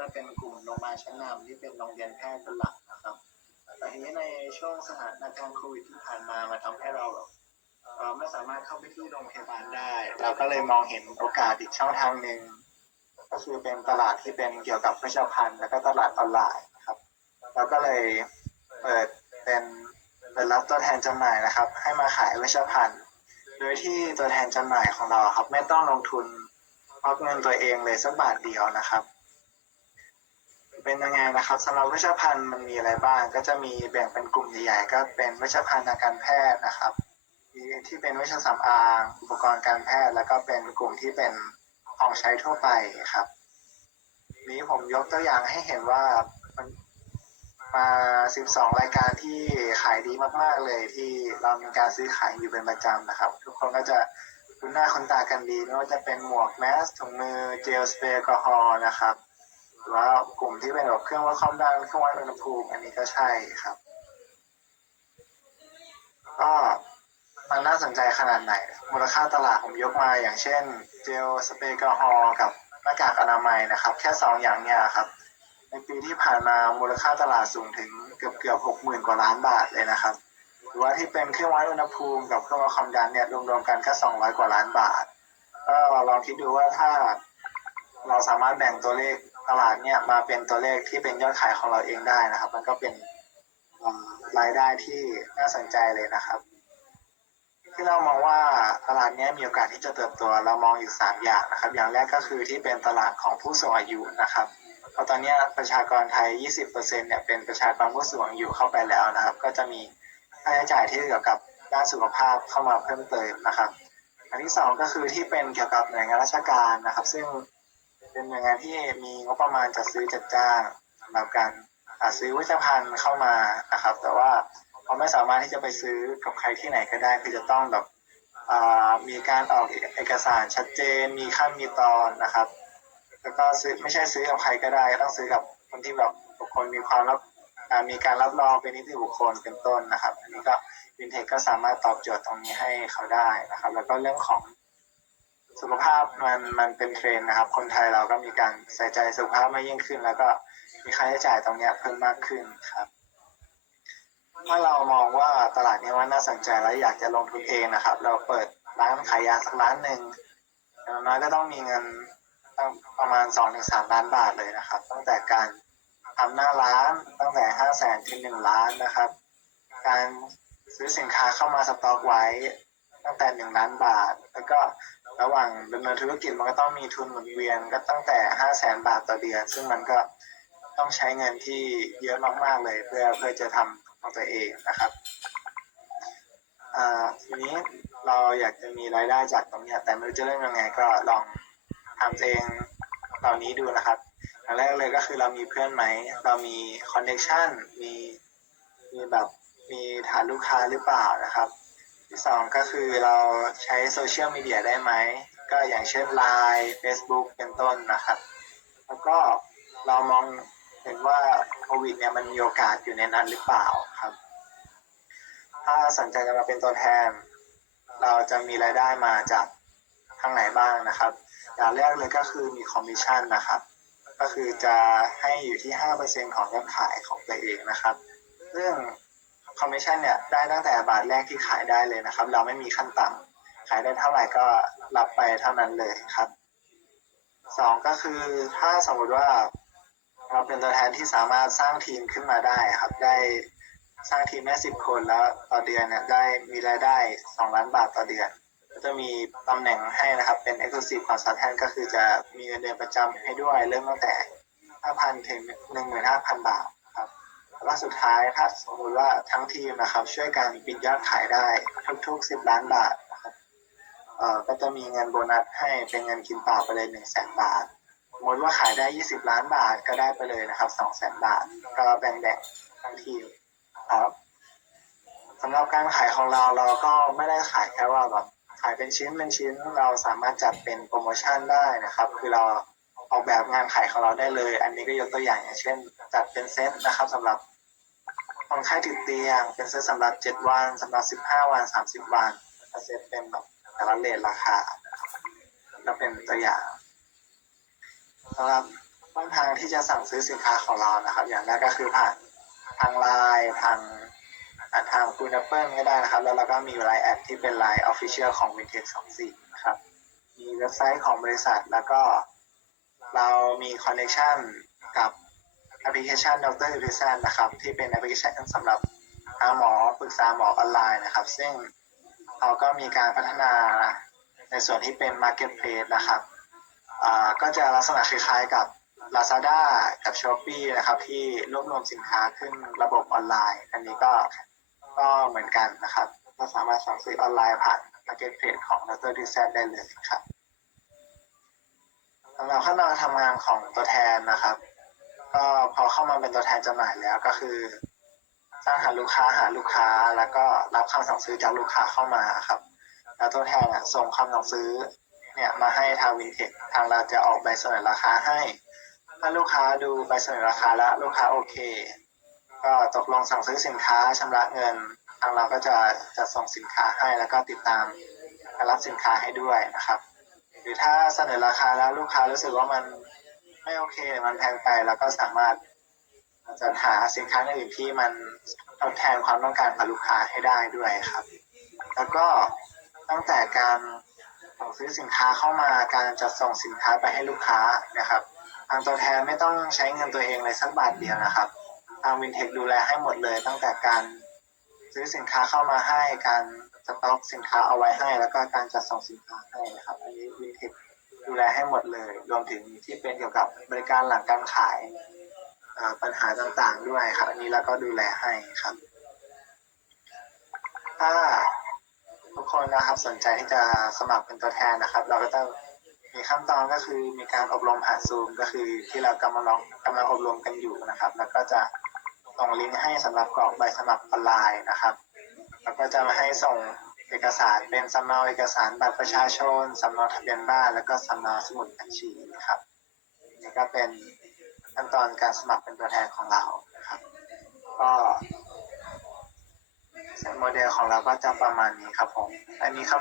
นั้นจะเป็นกลุ่มโรงพยาบาลชั้นนำที่เป็นโรงเรียนแพทย์เป็นหลักนะครับแต่ทีนี้ในช่วงสถานการณ์โควิดที่ผ่านมามาทำให้เราแบบเอ่อไม่สามารถเข้าไปที่โรงพยาบาลได้ เราก็เลยมองเห็นโอกาสอีกช่องทางหนึ่งก็คือเป็นตลาดที่เป็นเกี่ยวกับเวชภัณฑ์แล้วก็ตลาดออนไลน์นะครับเราก็เลยเปิดเป็นเป็นรับตัวแทนจำหน่ายนะครับ ให้มาขายเวชภัณฑ์ โดยที่ตัวแทนจำหน่ายของเราครับ ไม่ต้องลงทุนควักเงินตัวเองเลยสักบาทเดียวนะครับ เป็นยังไงนะครับสำหรับเวชภัณฑ์มันมีอะไรบ้าง ก็จะมีแบ่งเป็นกลุ่มใหญ่ๆก็เป็นเวชภัณฑ์ทางการแพทย์นะครับมีที่เป็นเวชสำอางอุปกรณ์การแพทย์แล้วก็เป็นกลุ่มที่เป็นของใช้ทั่วไปครับ นี้ผมยกตัวอย่างให้เห็นว่ามันมา12 รายการที่ขายดีมาก ๆ เลยที่เรามีการซื้อขายอยู่เป็นประจำนะครับ ทุกคนก็จะคุ้นหน้าคุ้นตากันดีไม่ว่าจะเป็นหมวกแมสถุงมือเจลสเปรย์แอลกอฮอล์นะครับ ว่ากลุ่มที่เป็นแบบเครื่องวัดความดันเครื่องวัดอุณหภูมิอันนี้ก็ใช่ครับ ก็มันน่าสนใจขนาดไหน มูลค่าตลาดผมยกมาอย่างเช่น เจลสเปรย์แอลกอฮอล์กับหน้ากากอนามัยนะครับ แค่สองอย่างเนี่ยครับ ในปีที่ผ่านมามูลค่าตลาดสูงถึงเกือบเกือบหกหมื่นกว่าล้านบาทเลยนะครับหรือว่าที่เป็นเครื่องวัดอุณหภูมิกับเครื่องวัดความดันเนี่ยรวมๆกันก็สองร้อยกว่าล้านบาทก็ลองคิดดูว่าถ้าเราสามารถแบ่งตัวเลข ตลาดเนี่ยมาเป็นตัวเลขที่เป็นยอดขายของเราเองได้นะครับ มันก็เป็นรายได้ที่น่าสนใจเลยนะครับ ที่เรามองว่าตลาดเนี้ยมีโอกาสที่จะเติบโตเรามองอยู่สามอย่างนะครับ อย่างแรกก็คือที่เป็นตลาดของผู้สูงอายุนะครับเพราะตอนนี้ประชากรไทย 20%เนี่ยเป็นประชากรผู้สูงอายุเข้าไปแล้วนะครับ ก็จะมีค่าใช้จ่ายที่เกี่ยวกับด้านสุขภาพเข้ามาเพิ่มเติมนะครับ อันที่สองก็คือที่เป็นเกี่ยวกับหน่วยงานราชการนะครับ ซึ่ง เป็นหน่วยงานที่มีงบประมาณจัดซื้อจัดจ้างสำหรับการอ่าซื้อเวชภัณฑ์เข้ามานะครับ แต่ว่าเขาไม่สามารถที่จะไปซื้อกับใครที่ไหนก็ได้คือจะต้องแบบอ่ามีการออกเอกสารชัดเจน มีขั้นมีตอนนะครับ แล้วก็ซื้อไม่ใช่ซื้อกับใครก็ได้ต้องซื้อกับคนที่แบบบุคคลมีความรับมีการรับรองเป็นนิติบุคคลเป็นต้นนะครับ อันนี้ก็วินเทคก็สามารถตอบโจทย์ตรงนี้ให้เขาได้นะครับ แล้วก็เรื่องของ สุขภาพมันมันเป็นเทรนนะครับ คนไทยเราก็มีการใส่ใจสุขภาพมากยิ่งขึ้น แล้วก็มีค่าใช้จ่ายตรงเนี้ยเพิ่มมากขึ้นครับ ถ้าเรามองว่าตลาดนี้ว่าน่าสนใจและอยากจะลงทุนเองนะครับ เราเปิดร้านขายยาสักร้านหนึ่งอย่างน้อยก็ต้องมีเงินตั้งประมาณสองถึงสามล้านบาทเลยนะครับ ตั้งแต่การทำหน้าร้านตั้งแต่ห้าแสนถึงหนึ่งล้านนะครับ การซื้อสินค้าเข้ามาสต็อกไว้ ตั้งแต่หนึ่งล้านบาท แล้วก็ ระหว่างดำเนินธุรกิจมันก็ต้องมีทุนหมุนเวียนก็ตั้งแต่ห้าแสนบาทต่อเดือน ซึ่งมันก็ต้องใช้เงินที่เยอะมากๆเลย เพื่อเพื่อจะทำของตัวเองนะครับอ่าทีนี้เราอยากจะมีรายได้จากตรงนี้แต่ไม่รู้จะเริ่มยังไงก็ลองทำเองเหล่านี้ดูนะครับอันแรกเลยก็คือเรามีเพื่อนไหม เรามีคอนเน c t ชันมีมีแบบมีฐานลูกค้าหรือเปล่านะครับ สองก็คือเราใช้โซเชียลมีเดียได้ไหม ก็อย่างเช่น Line Facebook เป็นต้นนะครับ แล้วก็เรามองเห็นว่าโควิดเนี่ยมันมีโอกาสอยู่ในนั้นหรือเปล่าครับ ถ้าสนใจจะมาเป็นตัวแทน เราจะมีรายได้มาจากทางไหนบ้างนะครับอย่างแรกเลยก็คือมีคอมมิชชั่นนะครับ ก็คือจะให้อยู่ที่ 5%ของยอดขายของตัวเองนะครับซึ่ง คอมมิชชั่นเนี่ยได้ตั้งแต่บาทแรกที่ขายได้เลยนะครับ เราไม่มีขั้นต่ำขายได้เท่าไหร่ก็รับไปเท่านั้นเลยครับสองก็คือถ้าสมมติว่าเราเป็นตัวแทนที่สามารถสร้างทีมขึ้นมาได้ครับ ได้สร้างทีมได้สิบคนแล้วต่อเดือนเนี่ยได้มีรายได้สองล้านบาทต่อเดือนก็จะมีตำแหน่งให้นะครับ เป็น Exclusive Consultant ก็คือจะมีเงินเดือนประจำให้ด้วยเริ่มตั้งแต่ 5,000 ถึง 15,000 บาทครับ แล้วสุดท้ายถ้าสมมติว่าทั้งทีมนะครับช่วยกันปิดยอดขายได้ทุกๆ10ล้านบาทนะครับเอ่อก็จะมีเงินโบนัสให้เป็นเงินกินเปล่าไปเลย1 0 0 0 0 0บาทสมมติว่าขายได้20ล้านบาทก็ได้ไปเลยนะครับ200,000บาทก็แบ่งๆทั้งทีมครับสำหรับการขายของเราเราก็ไม่ได้ขายแค่ว่าแบบขายเป็นชิ้นเป็นชิ้นเราสามารถจัดเป็นโปรโมชั่นได้นะครับ คือเราออกแบบงานขายของเราได้เลย อันนี้ก็ยกตัวอย่างอย่างเช่น จัดเป็นเซตนะครับสำหรับ คนไข้ติดเตียง เป็นเซตสำหรับ7วันสำหรับ15วัน30วันก็เซตเป็นแบบแต่ละเลทราคาก็เป็นตัวอย่างสำหรับช่องทางที่จะสั่งซื้อสินค้าของเรานะครับ อย่างแรกก็คือผ่านทางไลน์ทางอาทางคุณ Apple ก็ได้นะครับ แล้วเราก็มีไลน์แอดที่เป็นไลน์ Official ของ Vintex 24นะครับ มีเว็บไซต์ของบริษัทแล้วก็เรามีคอนเน c t ชันกับ แอปพลิเคชัน Dr. u t i s a n นะครับ ที่เป็นแอปพลิเคชันสำหรับหาหมอปรึกษาหมอออนไลน์นะครับ ซึ่งเขาก็มีการพัฒนาในส่วนที่เป็น Marketplace นะครับก็จะลักษณะคล้ายๆกับ Lazada กับ Shopee นะครับ ที่รวบรวมสินค้าขึ้นระบบออนไลน์ อันนี้ก็ก็เหมือนกันนะครับ ก็สามารถสั่งซื้อออนไลน์ผ่าน Marketplace ของ Dr. u t i s a n ได้เลยครับสำหรับขั้นตอนการทำงานของตัวแทนนะครับ ก็พอเข้ามาเป็นตัวแทนจำหน่ายแล้วก็คือ สร้างหาลูกค้าหาลูกค้า แล้วก็รับคำสั่งซื้อจากลูกค้าเข้ามาครับ แล้วตัวแทนส่งคำสั่งซื้อเนี่ยมาให้ทางวินเทคทางเราจะออกใบเสนอราคาให้ ถ้าลูกค้าดูใบเสนอราคาแล้วลูกค้าโอเค ก็ตกลงสั่งซื้อสินค้าชำระเงิน ทางเราก็จะจะส่งสินค้าให้แล้วก็ติดตามการรับสินค้าให้ด้วยนะครับ หรือถ้าเสนอราคาแล้วลูกค้ารู้สึกว่ามัน ไม่โอเคมันแพงไปแล้วก็สามารถจัดหาสินค้าอื่นที่มันทดแทนความต้องการของลูกค้าให้ได้ด้วยครับ แล้วก็ตั้งแต่การส่งซื้อสินค้าเข้ามาการจัดส่งสินค้าไปให้ลูกค้านะครับ ทางตัวแทนไม่ต้องใช้เงินตัวเองเลยสักบาทเดียวนะครับ ทางวินเทคดูแลให้หมดเลย ตั้งแต่การซื้อสินค้าเข้ามาให้การสต็อกสินค้าเอาไว้ให้ แล้วก็การจัดส่งสินค้าให้นะครับ อันนี้วินเทค ดูแลให้หมดเลย รวมถึงที่เป็นเกี่ยวกับบริการหลังการขายปัญหาต่างๆด้วยครับ อันนี้เราก็ดูแลให้ครับ ถ้าทุกคนนะครับสนใจที่จะสมัครเป็นตัวแทนนะครับ เราก็ต้องมีขั้นตอนก็คือมีการอบรมผ่านซูมก็คือที่เรากำลังกำลังอบรมกันอยู่นะครับ แล้วก็จะส่งลิงก์ให้สำหรับกรอกใบสมัครออนไลน์นะครับ แล้วก็จะมาให้ส่ง เอกสารเป็นสำเนาเอกสารบัตรประชาชนสำเนาทะเบียนบ้าน แล้วก็สำเนาสมุดบัญชีนะครับนี่ก็เป็นขั้นตอนการสมัครเป็นตัวแทนของเรานะครับ ก็โมเดลของเราก็จะประมาณนี้ครับผมอันนี้คำ